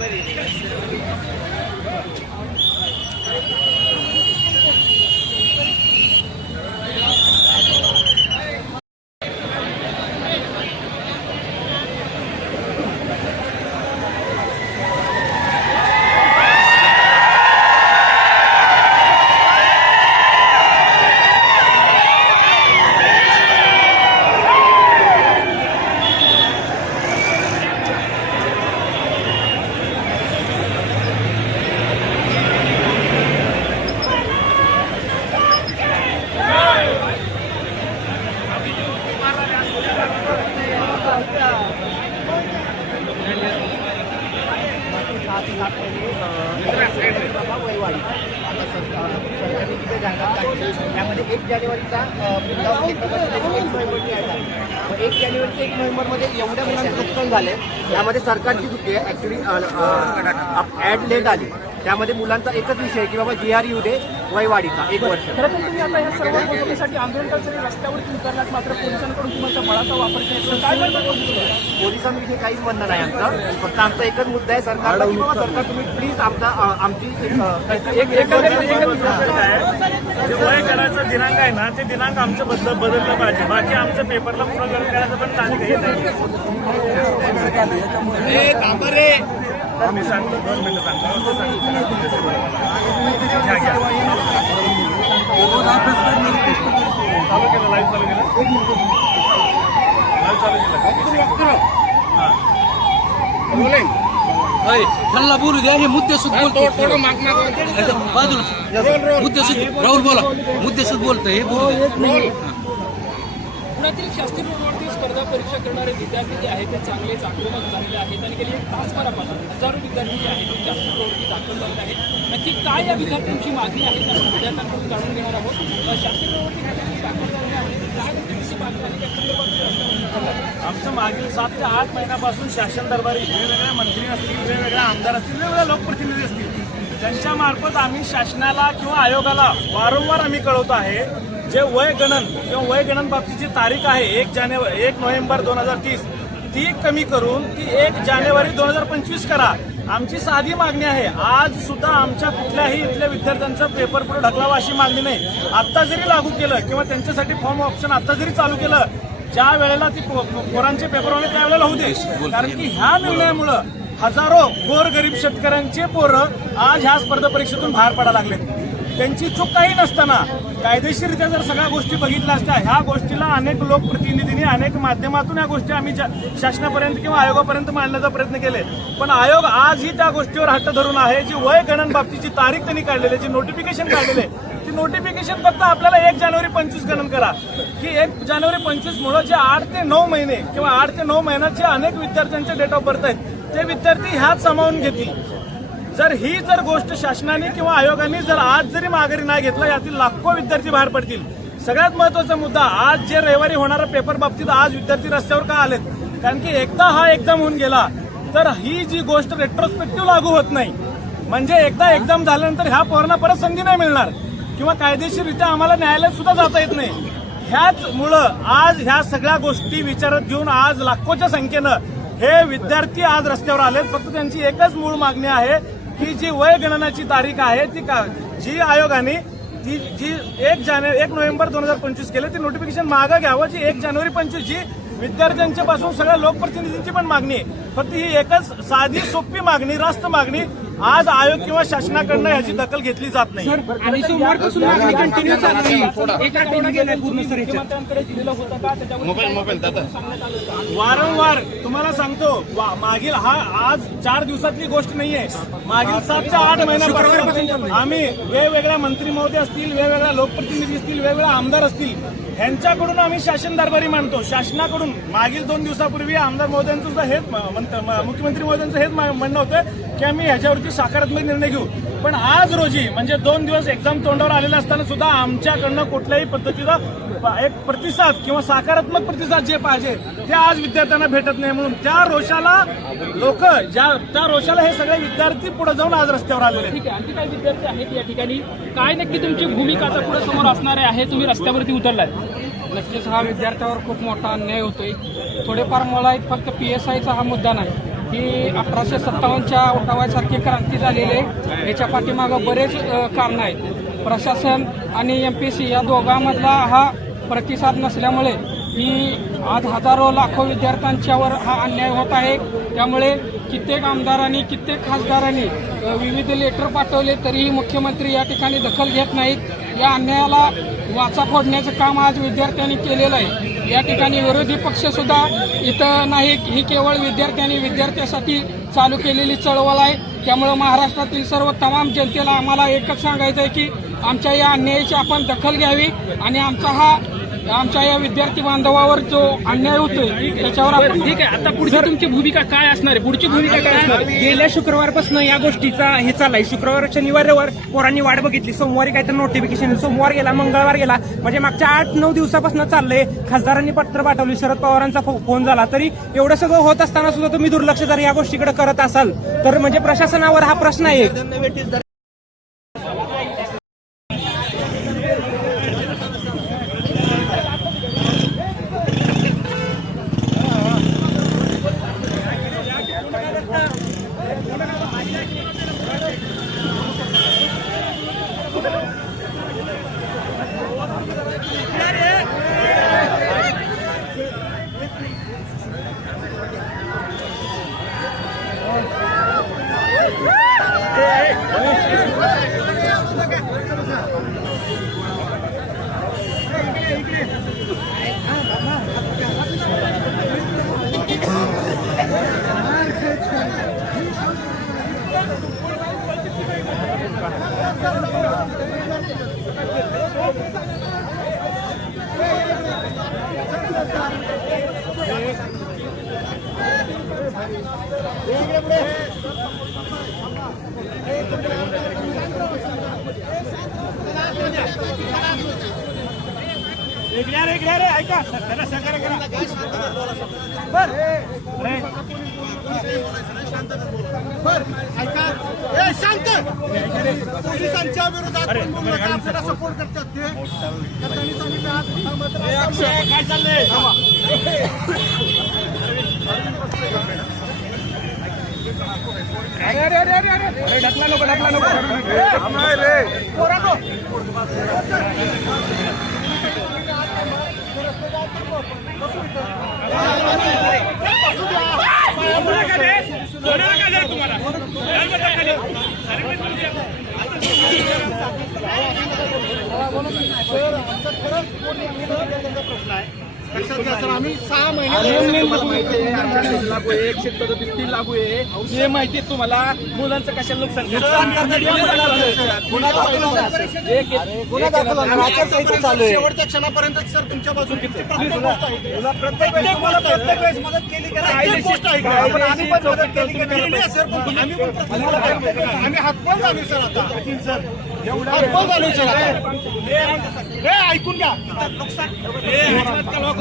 頑いす。यामध्ये सरकारची चुकी आहे. ऍक्च्युली ऍड लेट आली. त्यामध्ये मुलांचा एकच विषय आहे की बाबा जी आर येऊ दे वयवाढीचा एक वर्ष खरं तर तुम्ही आता ह्या सर्व गोष्टीसाठी आंदोलन करताना रस्त्यावरती उतरलात मात्र पोलिसांकडून बळाचा वापर केला काय म्हणतात पोलीस? पोलिसांविषयी काहीच म्हणणं नाही आमचं फक्त आमचा एकच मुद्दा आहे सरकारला की बाबा सरकार तुम्ही प्लीज आमचा आमची आहे जे वय करायचं दिनांक आहे ना ते दिनांक आमचं बदल बदललं पाहिजे बाकी आमचं पेपरला पुरं करायचं पण तारीख हे नाही मी सांगतो. दोन मिनिटं सांगतो. घ्या, घ्या. चालू केलं? लाईव्ह चालू केलं लाईव्ह चालू केलं अरे त्यांना बोलू द्या हे मुद्देसूद बोलतो बाजूला मुद्देसूद राहुल बोला. मुद्देसूद बोलतोय हे बोलू. द्या. शास्त्री स्पर्धा परीक्षा करणारे विद्यार्थी जे आहेत ते चांगलेच आक्रमक झालेले आहेत आणि गेली एक तासभरापासून हजारो विद्यार्थी जे आहेत ते जास्त प्रवृत्ती दाखल झालेले आहेत नक्की काय या विद्यार्थ्यांची मागणी आहे आपण विद्यार्थ्यांकडून जाणून घेणार आहोत. अ, शास्त्री रोडवरती दाखल झाले आहेत काय मागणी आणि त्या संदर्भात आमचं मागील सात ते आठ महिन्यापासून शासन दरबारी वेगवेगळ्या मंत्री असतील वेगवेगळ्या आमदार असतील वेगवेगळ्या लोकप्रतिनिधी असतील. त्यांच्यामार्फत आम्ही शासनाला किंवा आयोगाला वारंवार आम्ही कळवतो आहे. जे वय गणन किंवा वय गणन बाबतीची तारीख आहे एक जानेवारी एक नोव्हेंबर दोन हजार तीस ती कमी करून ती एक जानेवारी दोन हजार पंचवीस करा. आमची साधी मागणी आहे. आज सुद्धा आमच्या कुठल्याही इथल्या विद्यार्थ्यांचा पेपर पुढे ढकलावा अशी मागणी नाही. आता जरी लागू केलं किंवा त्यांच्यासाठी फॉर्म ऑप्शन आता जरी चालू केलं ज्या वेळेला ती पोरांचे पेपर होणे त्यावेळेला होऊ दे. कारण की ह्या निर्णयामुळं हजारो गोरगरीब शेतकऱ्यांचे पोरं आज ह्या स्पर्धा परीक्षेतून बाहेर पडायला लागलेत. त्यांची चूक काही नसताना कायदेशीररित्या जर सगळ्या गोष्टी बघितल्या असत्या ह्या गोष्टीला अनेक लोकप्रतिनिधींनी अनेक माध्यमातून या गोष्टी आम्ही शासनापर्यंत किंवा आयोगापर्यंत मांडण्याचा प्रयत्न केले. पण आयोग आजही त्या गोष्टीवर हट्ट धरून आहे जी वय गणन बाबतीची तारीख त्यांनी काढलेली जी नोटिफिकेशन काढलेले ती नोटिफिकेशन फक्त आपल्याला एक जानेवारी पंचवीस गणन करा. की एक जानेवारी पंचवीस मुळे जे आठ ते नऊ महिने किंवा आठ ते नऊ महिन्याचे अनेक विद्यार्थ्यांचे डेट ऑफ बर्थ आहेत ते विद्यार्थी ह्यात सामावून घेतील. जर ही जर गोष्ट शासनाने किंवा आयोगाने जर आज जरी माघारी नाही घेतला यातील लाखो विद्यार्थी बाहेर पडतील. सगळ्यात महत्त्वाचा मुद्दा आज जे रविवारी होणारा पेपर बाबतीत आज विद्यार्थी रस्त्यावर का आलेत? कारण की एकदा हा एक्झाम होऊन गेला तर ही जी गोष्ट रेट्रोस्पेक्टिव्ह लागू होत नाही. म्हणजे एकदा एक्झाम झाल्यानंतर ह्या पोरांना परत संधी नाही मिळणार. किंवा कायदेशीररित्या आम्हाला न्यायालयात सुद्धा जाता येत नाही. ह्याच मुळं आज ह्या सगळ्या गोष्टी विचारात घेऊन आज लाखोच्या संख्येनं हे विद्यार्थी आज रस्त्यावर आलेत. फक्त त्यांची एकच मूळ मागणी आहे ही जी वयगणनाची तारीख आहे ती का जी आयोगाने ती जी एक जानेवारी एक नोव्हेंबर दोन हजार पंचवीस केलं ती नोटिफिकेशन मागं घ्यावं जी एक जानेवारी पंचवीस जी विद्यार्थ्यांच्या पासून सगळ्या लोकप्रतिनिधींची पण मागणी आहे. फक्त ही एकच साधी सोपी मागणी रास्त मागणी आज आयोग किंवा शासनाकडनं याची दखल घेतली जात नाही. आणि सोमवारपासून मागणी कंटिन्यू चालू एक आठवडा गेला मुख्यमंत्र्यांकडे दिलेला होता का? त्याच्यावर वारंवार तुम्हाला सांगतो मागील हा आज चार दिवसातली गोष्ट नाहीये. मागील सात ते आठ महिन्यापासून आम्ही वेगवेगळ्या मंत्री महोदय असतील वेगवेगळ्या लोकप्रतिनिधी असतील वेगवेगळे आमदार असतील ह्यांच्याकडून आम्ही शासन दरबारी मांडतो. शासनाकडून मागील दोन दिवसापूर्वी आमदार महोदयांचं सुद्धा हेच मुख्यमंत्री महोदयांचं हेच म्हणणं होतं की आम्ही ह्याच्यावरती सकारात्मक निर्णय घेऊ. पण आज रोजी म्हणजे दोन दिवस एक्झाम तोंडावर आलेला असताना सुद्धा आमच्याकडनं कुठल्याही पद्धतीचा एक प्रतिसाद किंवा सकारात्मक प्रतिसाद जे पाहिजे ते आज विद्यार्थ्यांना भेटत नाही. म्हणून त्या रोषाला लोक ज्या त्या रोषाला हे सगळे विद्यार्थी पुढे जाऊन आज रस्त्यावर आलेले आहेत. ठीक आहे. आणखी काही विद्यार्थी आहेत या ठिकाणी. काय नक्की तुमची भूमिका आता पुढे समोर असणार आहे? तुम्ही रस्त्यावरती उतरलाय नक्कीच हा विद्यार्थ्यावर खूप मोठा अन्याय होतोय. थोडेफार मला एक फक्त पी एस आयचा हा मुद्दा नाही. ही अठराशे सत्तावन्नच्या उठावासारखी क्रांती झालेली आहे. याच्या पाठीमागं बरेच कारणं आहेत. प्रशासन आणि एम पी सी या दोघांमधला हा प्रतिसाद नसल्यामुळे ही आज हजारो लाखो विद्यार्थ्यांच्यावर हा अन्याय होत आहे. त्यामुळे कित्येक आमदारांनी कित्येक खासदारांनी विविध लेटर पाठवले तरीही मुख्यमंत्री या ठिकाणी दखल घेत नाहीत. या अन्यायाला वाचा फोडण्याचं काम आज विद्यार्थ्यांनी केलेलं आहे. या ठिकाणी विरोधी पक्ष सुद्धा इथं नाही. ही केवळ विद्यार्थ्यांनी विद्यार्थ्यासाठी चालू केलेली चळवळ आहे. त्यामुळं महाराष्ट्रातील सर्व तमाम जनतेला आम्हाला एकच सांगायचं आहे की आमच्या या अन्यायाची आपण दखल घ्यावी आणि आमचा हा आमच्या या विद्यार्थी बांधवावर जो अन्याय होतोय त्याच्यावर आपण ठीक आहे. आता पुढची तुमची भूमिका काय असणार आहे? पुढची भूमिका काय असणार आहे? गेल्या शुक्रवारपासून या गोष्टीचा हे चाललाय. शुक्रवार शनिवार रविवार पोरांनी वाट बघितली. सोमवारी काहीतरी नोटिफिकेशन सोमवार गेला मंगळवार गेला. म्हणजे मागच्या आठ नऊ दिवसापासून चाललंय. खासदारांनी पत्र पाठवली. शरद पवारांचा फो- फोन झाला. तरी एवढं सगळं होत असताना सुद्धा तुम्ही दुर्लक्ष जर या गोष्टीकडे करत असाल तर म्हणजे प्रशासनावर हा प्रश्न आहे. ऐका त्याला सहकार्य करा शांत पोलिसांच्या विरोधात आपल्याला सपोर्ट करतात ते त्यांनी सांगितलं आज उठाव काय चाललंय ढकला नको सर आम्ही सहा महिने आहे एकशे सदतीस तीन लागू आहे. हे माहिती तुम्हाला मुलांचं कशाला नुकसान शेवटच्या क्षणापर्यंत सर तुमच्या बाजून प्रत्येक वेळेस मदत केली. आम्ही सर झालो आता. सर. झालो ऐकून घ्या. आम्ही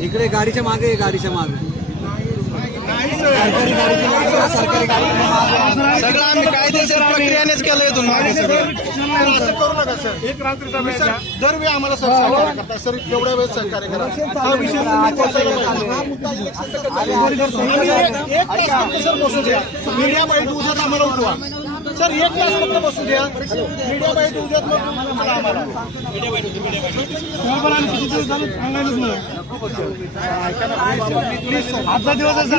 इकडे गाडीच्या मागे गाडीच्या मागे. सगळं आम्ही कायदेशीर प्रक्रियानेच केलं इथून मागे सगळं. असं करू नका सर. एक. दरवेळी आम्हाला सहकार्य करता सर एवढ्या वेळेस सहकार्य करा. हा विषय. हा एक- तास सर बसू द्या मीडिया बाईट उद्याच आम्हाला उठवा. सर एक तास फक्त बसू द्या. मीडिया बाईट उद्या चला आम्हाला. किती दिवस झाले सांगायलाच नाही. आजचा दिवस आज का